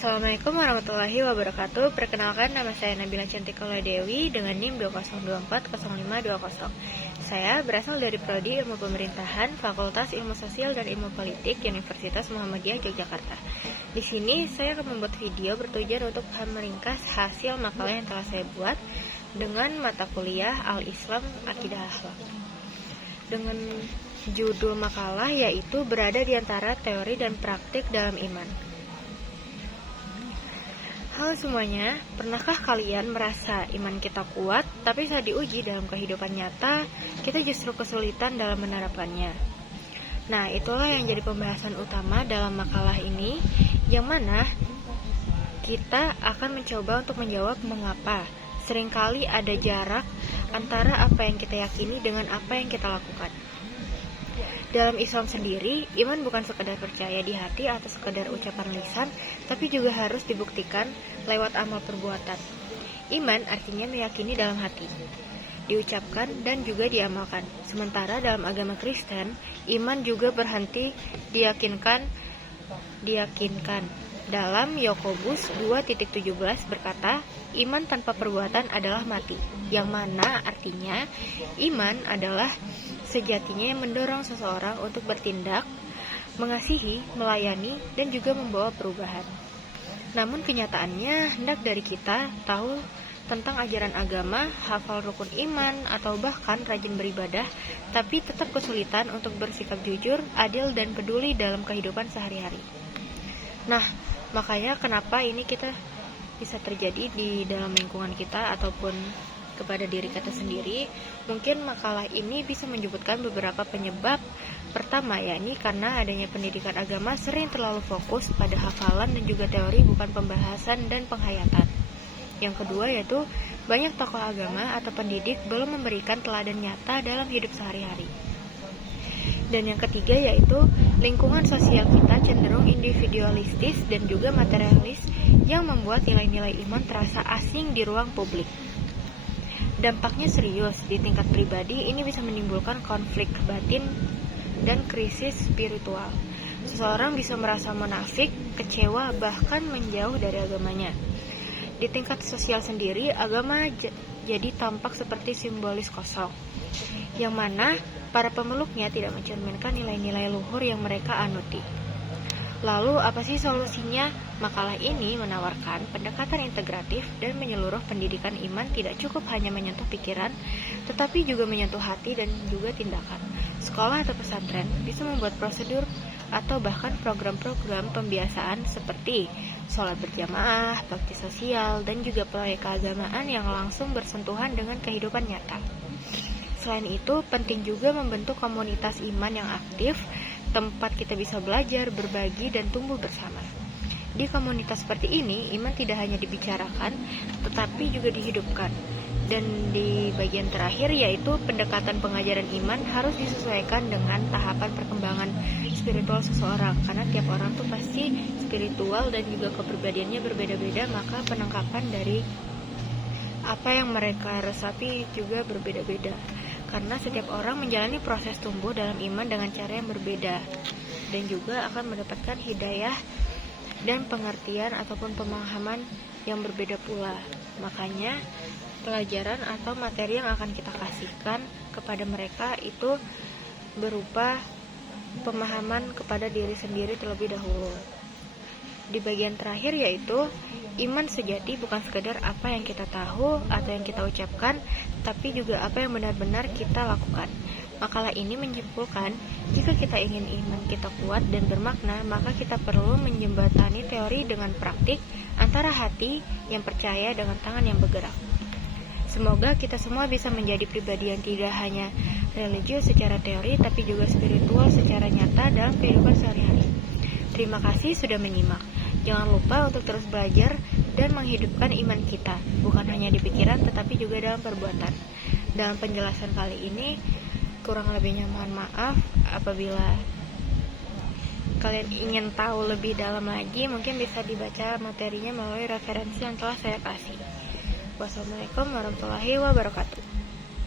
Assalamualaikum warahmatullahi wabarakatuh. Perkenalkan, nama saya Nabila Cantikula Dewi dengan NIM 20240520. Saya berasal dari Prodi Ilmu Pemerintahan, Fakultas Ilmu Sosial dan Ilmu Politik, Universitas Muhammadiyah Yogyakarta. Di sini saya akan membuat video bertujuan untuk meringkas hasil makalah yang telah saya buat dengan mata kuliah Al-Islam Akidah Akhlak. Dengan judul makalah yaitu berada di antara teori dan praktik dalam iman. Halo semuanya, pernahkah kalian merasa iman kita kuat, tapi saat diuji dalam kehidupan nyata, kita justru kesulitan dalam menerapkannya? Nah, itulah yang jadi pembahasan utama dalam makalah ini, yang mana kita akan mencoba untuk menjawab mengapa seringkali ada jarak antara apa yang kita yakini dengan apa yang kita lakukan. Dalam Islam sendiri, iman bukan sekedar percaya di hati atau sekedar ucapan lisan, tapi juga harus dibuktikan lewat amal perbuatan. Iman artinya meyakini dalam hati, diucapkan dan juga diamalkan. Sementara dalam agama Kristen, iman juga berhenti diyakinkan. Dalam Yakobus 2:17 berkata, iman tanpa perbuatan adalah mati, yang mana artinya iman adalah sejatinya yang mendorong seseorang untuk bertindak, mengasihi, melayani, dan juga membawa perubahan. Namun kenyataannya, hendak dari kita tahu tentang ajaran agama, hafal rukun iman, atau bahkan rajin beribadah, tapi tetap kesulitan untuk bersikap jujur, adil, dan peduli dalam kehidupan sehari-hari. Nah, makanya kenapa ini kita bisa terjadi di dalam lingkungan kita ataupun kepada diri kita sendiri. Mungkin makalah ini bisa menyebutkan beberapa penyebab. Pertama, yakni karena adanya pendidikan agama sering terlalu fokus pada hafalan dan juga teori, bukan pembahasan dan penghayatan. Yang kedua yaitu banyak tokoh agama atau pendidik belum memberikan teladan nyata dalam hidup sehari-hari. Dan yang ketiga yaitu lingkungan sosial kita cenderung individualistis dan juga materialis yang membuat nilai-nilai iman terasa asing di ruang publik. Dampaknya serius di tingkat pribadi, ini bisa menimbulkan konflik batin dan krisis spiritual. Seseorang bisa merasa munafik, kecewa, bahkan menjauh dari agamanya. Di tingkat sosial sendiri, agama jadi tampak seperti simbolis kosong, yang mana para pemeluknya tidak mencerminkan nilai-nilai luhur yang mereka anuti. Lalu, apa sih solusinya? Makalah ini menawarkan pendekatan integratif dan menyeluruh. Pendidikan iman tidak cukup hanya menyentuh pikiran, tetapi juga menyentuh hati dan juga tindakan. Sekolah atau pesantren bisa membuat prosedur atau bahkan program-program pembiasaan seperti sholat berjamaah, bakti sosial, dan juga proyek keagamaan yang langsung bersentuhan dengan kehidupan nyata. Selain itu, penting juga membentuk komunitas iman yang aktif, tempat kita bisa belajar, berbagi, dan tumbuh bersama. Di komunitas seperti ini, iman tidak hanya dibicarakan, tetapi juga dihidupkan. Dan di bagian terakhir yaitu pendekatan pengajaran iman harus disesuaikan dengan tahapan perkembangan spiritual seseorang. Karena tiap orang tuh pasti spiritual dan juga kepribadiannya berbeda-beda, maka penangkapan dari apa yang mereka resapi juga berbeda-beda. Karena setiap orang menjalani proses tumbuh dalam iman dengan cara yang berbeda, dan juga akan mendapatkan hidayah dan pengertian ataupun pemahaman yang berbeda pula. Makanya pelajaran atau materi yang akan kita kasihkan kepada mereka itu berupa pemahaman kepada diri sendiri terlebih dahulu. Di bagian terakhir yaitu iman sejati bukan sekedar apa yang kita tahu atau yang kita ucapkan, tapi juga apa yang benar-benar kita lakukan. Makalah ini menyimpulkan, jika kita ingin iman kita kuat dan bermakna, maka kita perlu menjembatani teori dengan praktik antara hati yang percaya dengan tangan yang bergerak. Semoga kita semua bisa menjadi pribadi yang tidak hanya religius secara teori, tapi juga spiritual secara nyata dalam kehidupan sehari-hari. Terima kasih sudah menyimak. Jangan lupa untuk terus belajar dan menghidupkan iman kita, bukan hanya di pikiran tetapi juga dalam perbuatan. Dalam penjelasan kali ini, kurang lebihnya mohon maaf. Apabila kalian ingin tahu lebih dalam lagi, mungkin bisa dibaca materinya melalui referensi yang telah saya kasih. Wassalamualaikum warahmatullahi wabarakatuh.